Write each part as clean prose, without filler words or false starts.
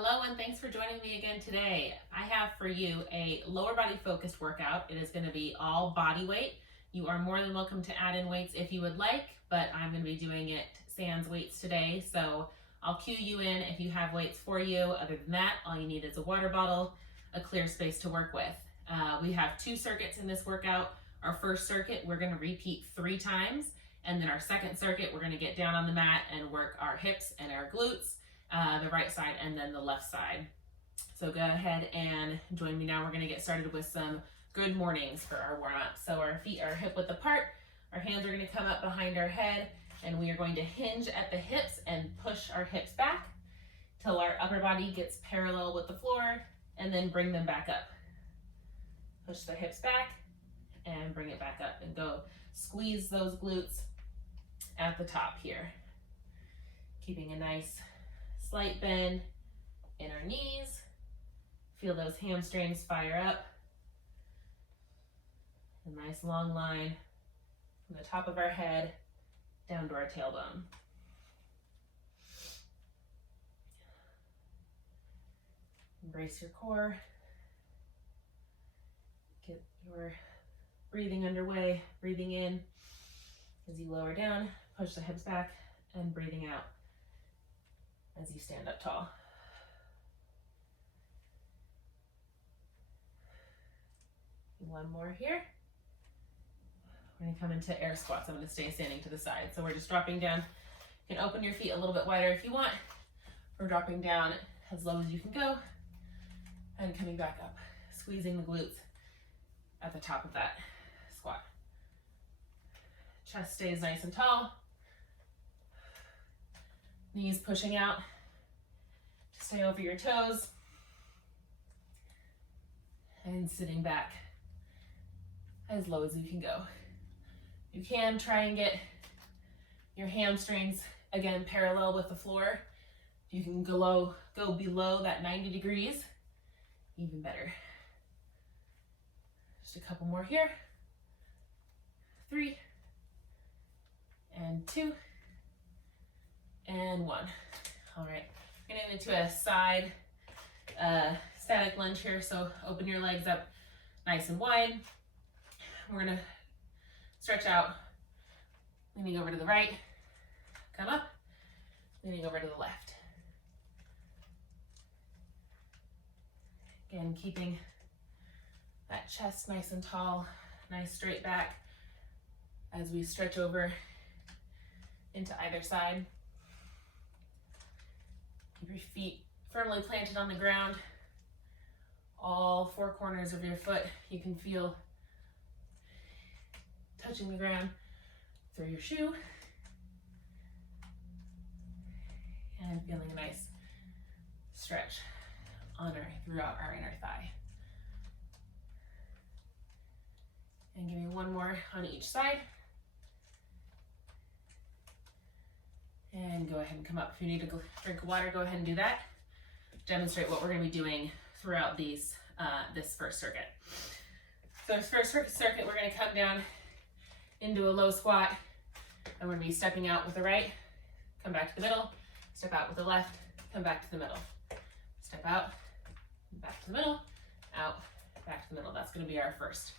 Hello and thanks for joining me again today. I have for you a lower body focused workout. It is going to be all body weight. You are more than welcome to add in weights if you would like, but I'm going to be doing it sans weights today. So I'll cue you in if you have weights for you. Other than that, all you need is a water bottle, a clear space to work with. We have 2 circuits in this workout. Our first circuit, we're going to repeat 3 times. And then our second circuit, we're going to get down on the mat and work our hips and our glutes. The right side and then the left side. So go ahead and join me now. We're going to get started with some good mornings for our warm-up. So our feet are hip width apart. Our hands are going to come up behind our head, and we are going to hinge at the hips and push our hips back till our upper body gets parallel with the floor, and then bring them back up. Push the hips back and bring it back up, and go squeeze those glutes at the top here. Keeping a nice slight bend in our knees. Feel those hamstrings fire up. A nice long line from the top of our head down to our tailbone. Embrace your core. Get your breathing underway, breathing in as you lower down, push the hips back, and breathing out as you stand up tall. One more here. We're going to come into air squats. I'm going to stay standing to the side. So we're just dropping down. You can open your feet a little bit wider if you want. We're dropping down as low as you can go and coming back up, squeezing the glutes at the top of that squat. Chest stays nice and tall. Knees pushing out to stay over your toes, and sitting back as low as you can go. You can try and get your hamstrings again parallel with the floor. You can go below that 90 degrees, even better. Just a couple more here. 3 and 2 and 1. All right, we're getting into a side static lunge here. So open your legs up nice and wide. We're gonna stretch out, leaning over to the right, come up, leaning over to the left. Again, keeping that chest nice and tall, nice straight back as we stretch over into either side. Keep your feet firmly planted on the ground. All 4 corners of your foot you can feel touching the ground through your shoe. And feeling a nice stretch throughout our inner thigh. And give me one more on each side. And go ahead and come up. If you need to drink water, go ahead and do that. Demonstrate what we're going to be doing throughout this first circuit. So this first circuit, we're going to come down into a low squat, and we're going to be stepping out with the right, come back to the middle, step out with the left, come back to the middle. Step out, back to the middle, out, back to the middle. That's going to be our first.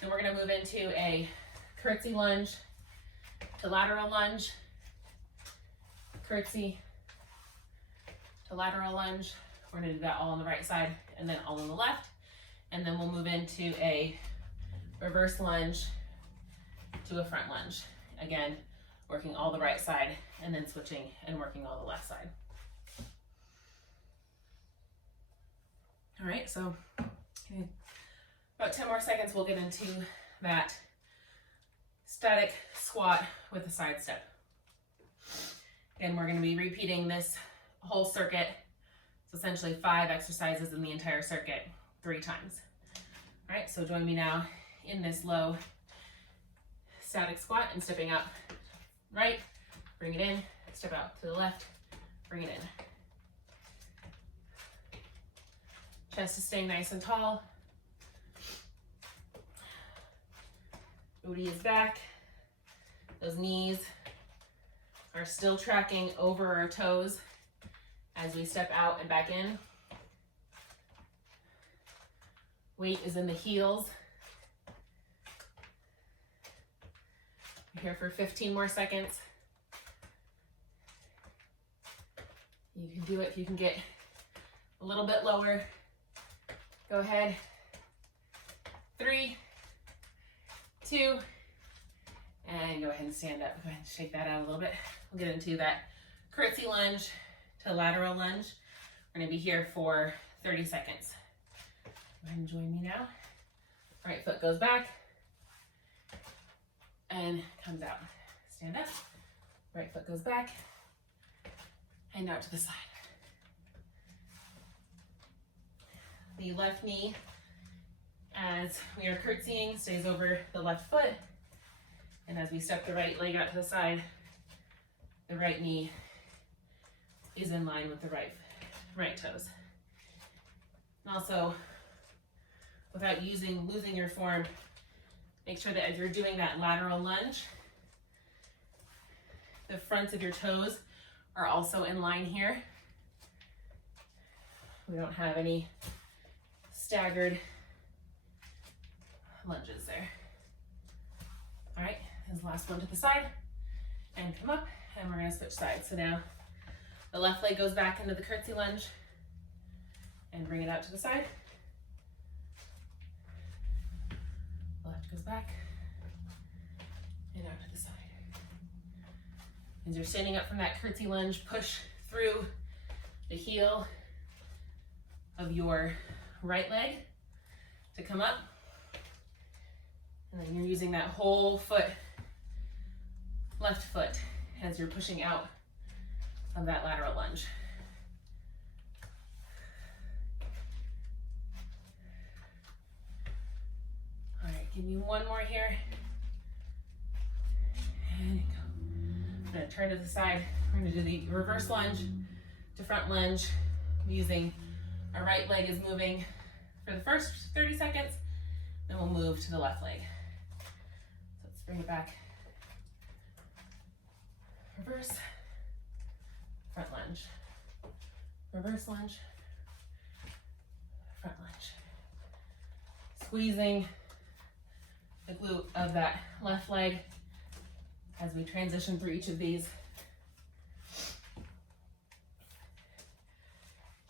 Then we're going to move into a curtsy lunge to lateral lunge, curtsy to lateral lunge. We're going to do that all on the right side and then all on the left. And then we'll move into a reverse lunge to a front lunge. Again, working all the right side and then switching and working all the left side. All right, so about 10 more seconds, we'll get into that static squat with a side step. Again, we're going to be repeating this whole circuit. It's essentially 5 exercises in the entire circuit 3 times. All right, so join me now in this low static squat and stepping out right, bring it in, step out to the left, bring it in. Chest is staying nice and tall. Booty is back. Those knees are still tracking over our toes As we step out and back in, weight is in the heels. We're here for 15 more seconds. You can do it if you can get a little bit lower. Go ahead. 3, 2, and go ahead and stand up. Go ahead and shake that out a little bit. We'll get into that curtsy lunge to lateral lunge. We're gonna be here for 30 seconds. Go ahead and join me now. Right foot goes back and comes out. Stand up. Right foot goes back and out to the side. The left knee, as we are curtsying, stays over the left foot. And as we step the right leg out to the side, the right knee is in line with the right toes. And also, without losing your form, make sure that as you're doing that lateral lunge, the fronts of your toes are also in line here. We don't have any staggered lunges there. All right, this last one to the side and come up, and we're gonna switch sides. So now the left leg goes back into the curtsy lunge and bring it out to the side. Left goes back and out to the side. As you're standing up from that curtsy lunge, push through the heel of your right leg to come up. And then you're using that whole foot, left foot, as you're pushing out of that lateral lunge. All right, give me one more here. And go. I'm gonna turn to the side. We're gonna do the reverse lunge to front lunge, using our right leg is moving for the first 30 seconds, then we'll move to the left leg. So let's bring it back. Reverse, front lunge. Reverse lunge, front lunge. Squeezing the glute of that left leg as we transition through each of these.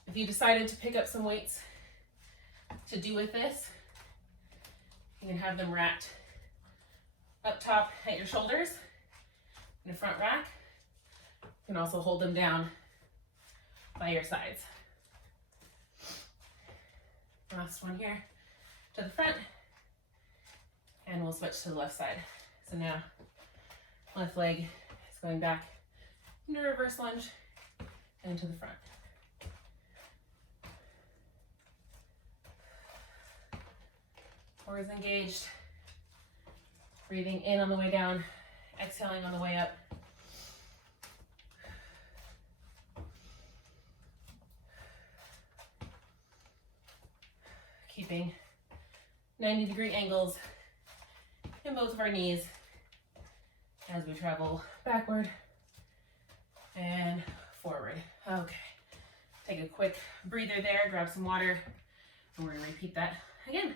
If you decided to pick up some weights to do with this, you can have them racked up top at your shoulders in a front rack. You can also hold them down by your sides. Last one here to the front, and we'll switch to the left side. So now left leg is going back into reverse lunge and to the front. Core is engaged. Breathing in on the way down, exhaling on the way up. Keeping 90-degree angles in both of our knees as we travel backward and forward. Okay, take a quick breather there, grab some water, and we're gonna repeat that again.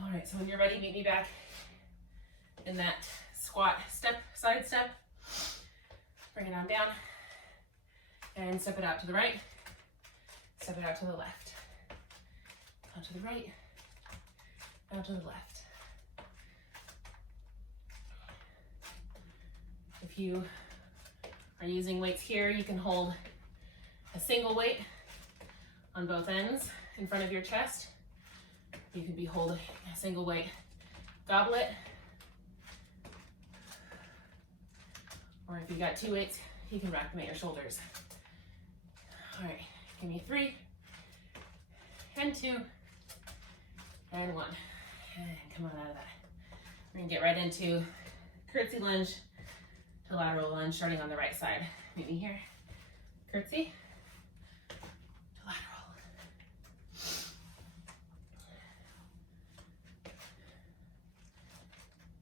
All right, so when you're ready, meet me back in that squat step, side step. Bring it on down and step it out to the right, step it out to the left, out to the right, out to the left. If you are using weights here, you can hold a single weight on both ends in front of your chest. You could be holding a single weight goblet, or if you got 2 weights, you can rack them at your shoulders. All right, give me 3, and 2, and 1, and come on out of that. We're gonna get right into curtsy lunge to lateral lunge, starting on the right side. Meet me here, curtsy to lateral.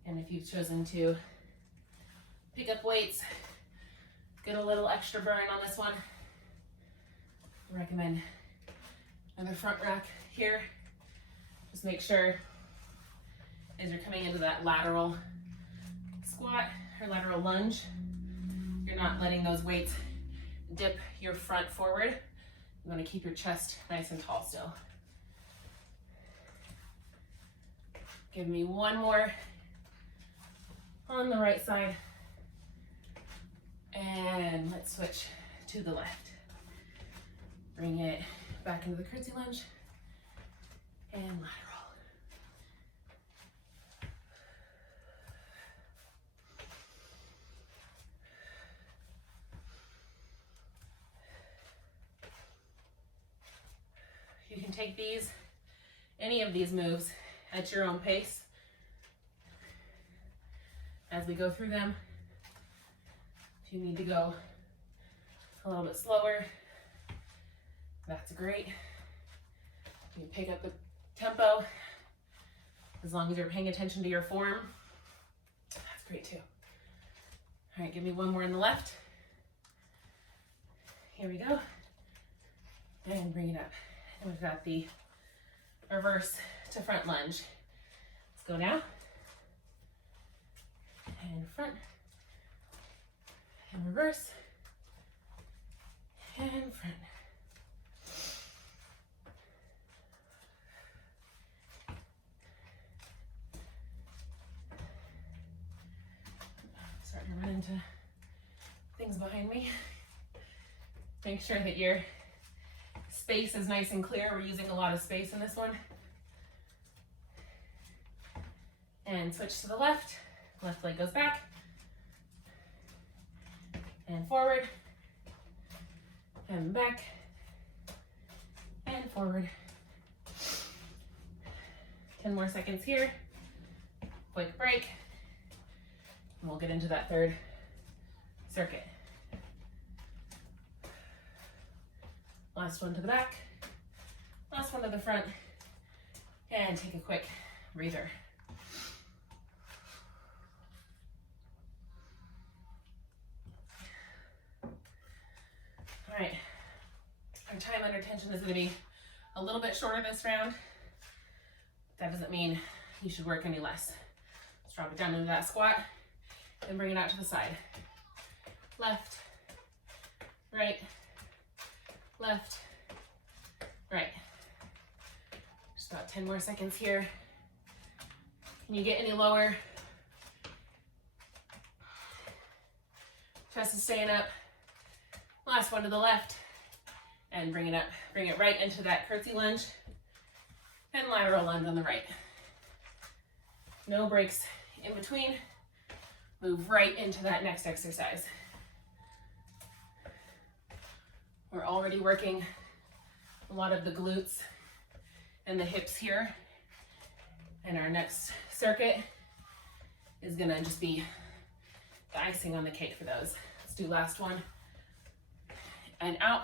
And if you've chosen to pick up weights, get a little extra burn on this one. I recommend another front rack here. Just make sure as you're coming into that lateral squat or lateral lunge, you're not letting those weights dip your front forward. You want to keep your chest nice and tall still. Give me one more on the right side. And let's switch to the left. Bring it back into the curtsy lunge and lateral. You can take these, any of these moves at your own pace as we go through them. If you need to go a little bit slower, that's great. You can pick up the tempo as long as you're paying attention to your form. That's great too. All right, give me one more in the left. Here we go. And bring it up. And we've got the reverse to front lunge. Let's go now. And front. And reverse. And front. Starting to run into things behind me. Make sure that your space is nice and clear. We're using a lot of space in this one. And switch to the left. Left leg goes back. And forward. And back. And forward. 10 more seconds here. Quick break. And we'll get into that third circuit. Last one to the back, last one to the front, and take a quick breather. All right, our time under tension is going to be a little bit shorter this round. That doesn't mean you should work any less. Let's drop it down into that squat and bring it out to the side. Left, right, left, right. Just about 10 more seconds here. Can you get any lower? Chest is staying up. Last one to the left. And bring it up. Bring it right into that curtsy lunge. And lateral lunge on the right. No breaks in between. Move right into that next exercise. We're already working a lot of the glutes and the hips here. And our next circuit is gonna just be the icing on the cake for those. Let's do last one. And out,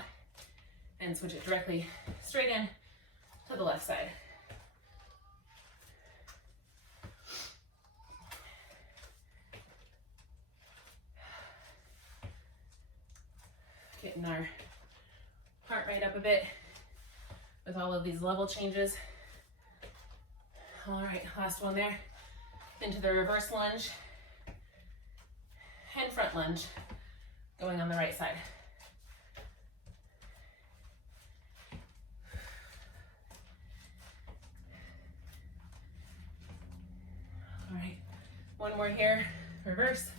and switch it directly straight in to the left side. Getting our heart rate up a bit with all of these level changes. All right, last one there. Into the reverse lunge and front lunge, going on the right side. All right, one more here, reverse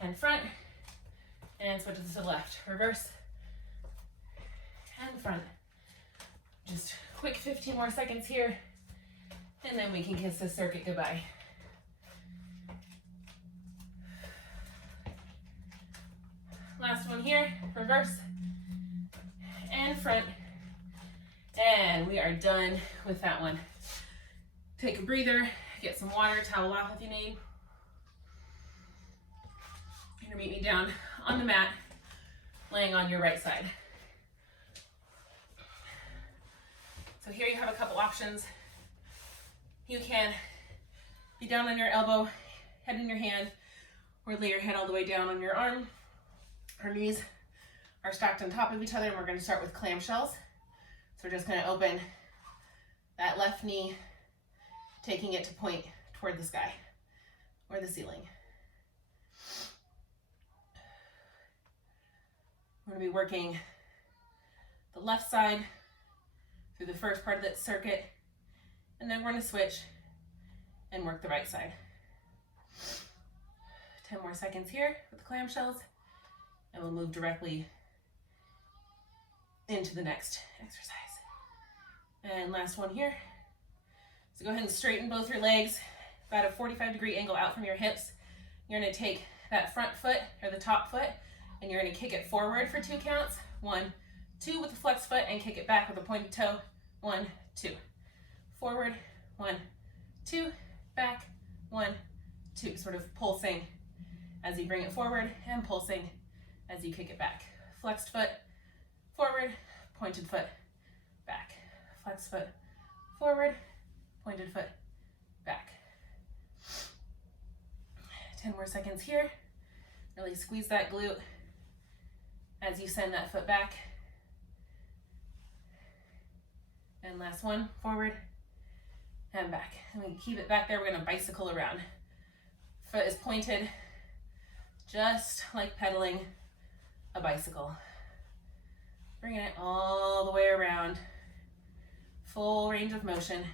and front, and switch to the left, reverse and front. Just quick 15 more seconds here, and then we can kiss this circuit goodbye. Last one here, reverse and front, and we are done with that one. Take a breather, get some water, towel off if you need. You're gonna meet me down on the mat, laying on your right side. So here you have a couple options. You can be down on your elbow, head in your hand, or lay your head all the way down on your arm. Our knees are stacked on top of each other, and we're going to start with clamshells. So we're just going to open that left knee, taking it to point toward the sky or the ceiling. We're going to be working the left side through the first part of that circuit, and then we're going to switch and work the right side. 10 more seconds here with the clamshells, and we'll move directly into the next exercise. And last one here. So go ahead and straighten both your legs, about a 45-degree angle out from your hips. You're going to take that front foot or the top foot, and you're going to kick it forward for 2 counts. 1, 2 with the flexed foot, and kick it back with a pointed toe. 1, 2. Forward, 1, 2, back, 1, 2. Sort of pulsing as you bring it forward and pulsing as you kick it back. Flexed foot, forward, pointed foot, back. Flexed foot, forward, pointed foot, back. 10 more seconds here. Really squeeze that glute as you send that foot back. And last one, forward and back. And we keep it back there. We're going to bicycle around. Foot is pointed, just like pedaling a bicycle. Bringing it all the way around. Full range of motion.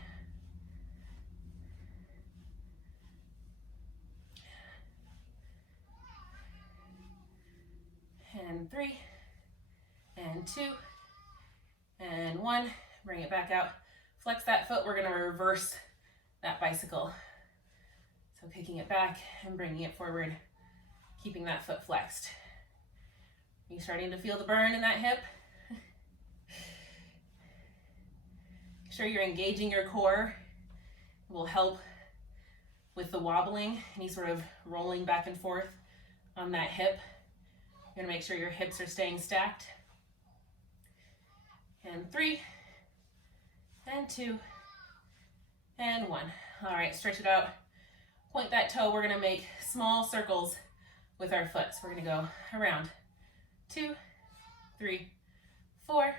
And 3, and 2, and 1. Bring it back out. Flex that foot. We're going to reverse that bicycle. So kicking it back and bringing it forward, keeping that foot flexed. Are you starting to feel the burn in that hip? Make sure you're engaging your core. It will help with the wobbling, any sort of rolling back and forth on that hip. You're going to make sure your hips are staying stacked. And 3, and 2, and 1. All right, stretch it out. Point that toe. We're going to make small circles with our foot. So we're going to go around 2, 3, 4,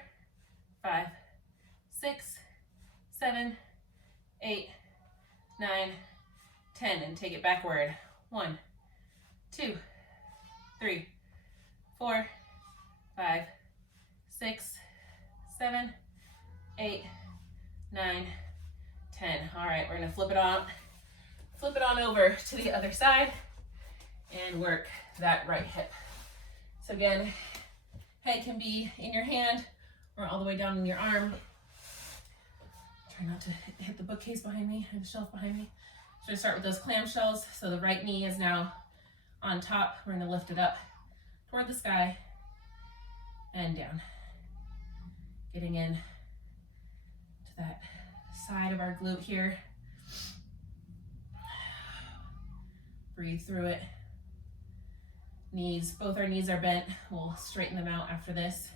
5, 6, 7, 8, 9, 10. And take it backward. 1, 2, 3, 4, 5, 6, 7, 8, 9, 10. All right, we're going to flip it on over to the other side and work that right hip. So again, head can be in your hand or all the way down in your arm. Try not to hit the bookcase behind me or the shelf behind me. So I start with those clamshells. So the right knee is now on top. We're going to lift it up toward the sky and down. Getting in to that side of our glute here. Breathe through it. Knees, both our knees are bent. We'll straighten them out after this.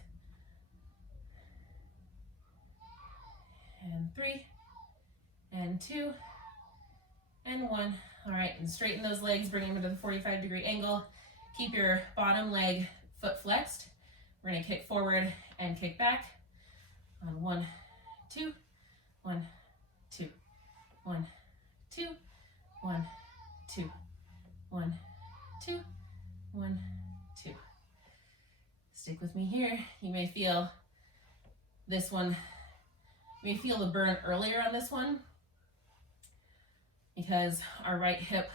And 3, and 2, and 1. All right, and straighten those legs, bring them to the 45-degree angle. Keep your bottom leg foot flexed. We're going to kick forward and kick back on 1, 2, 1, 2, 1, 2, 1, 2, 1, 2, 1, 2. Stick with me here. You may feel this one, you may feel the burn earlier on this one because our right hip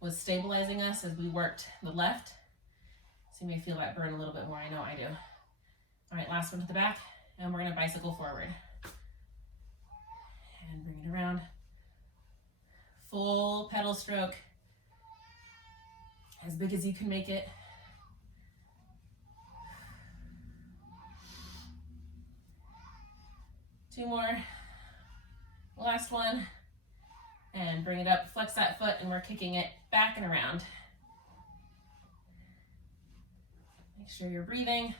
was stabilizing us as we worked the left. So you may feel that burn a little bit more. I know I do. All right, last one to the back, and we're going to bicycle forward. And bring it around. Full pedal stroke. As big as you can make it. Two more. Last one. And bring it up, flex that foot, and we're kicking it back and around. Make sure you're breathing,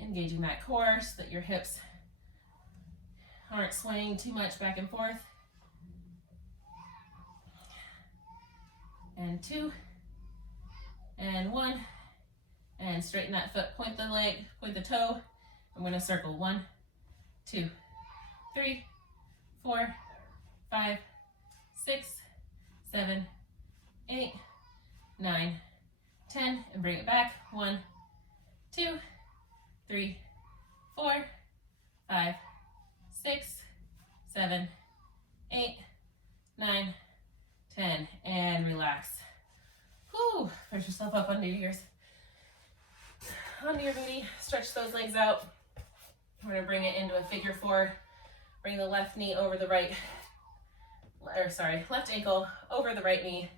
engaging that core so that your hips aren't swaying too much back and forth. And 2, in 1, and straighten that foot, point the leg, point the toe. I'm going to circle 1, 2, 3, 4, 5, 6, 7, 8, 9, 10, and bring it back. 1, 2, 3, 4, 5, 6, 7, 8, 9, 10, and relax. Whew, push yourself up onto your booty, stretch those legs out. We're gonna bring it into a figure 4. Bring the left knee over the left ankle over the right knee.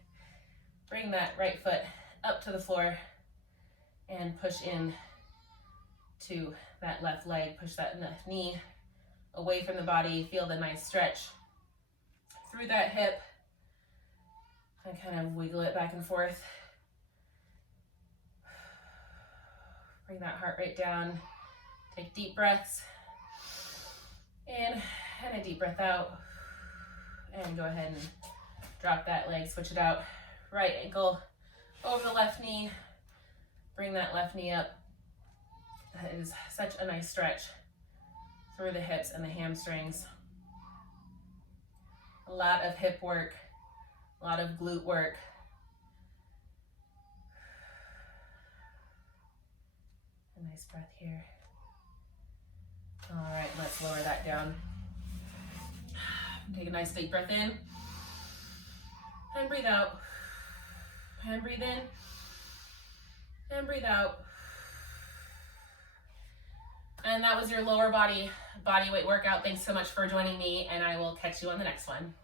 Bring that right foot up to the floor and push in to that left leg. Push that left knee away from the body. Feel the nice stretch through that hip. And kind of wiggle it back and forth. Bring that heart rate down. Take deep breaths. In and a deep breath out. And go ahead and drop that leg, switch it out. Right ankle over the left knee. Bring that left knee up. That is such a nice stretch through the hips and the hamstrings. A lot of hip work, a lot of glute work. A nice breath here. All right, let's lower that down. Take a nice deep breath in. And breathe out. And breathe in. And breathe out. And that was your lower body weight workout. Thanks so much for joining me, and I will catch you on the next one.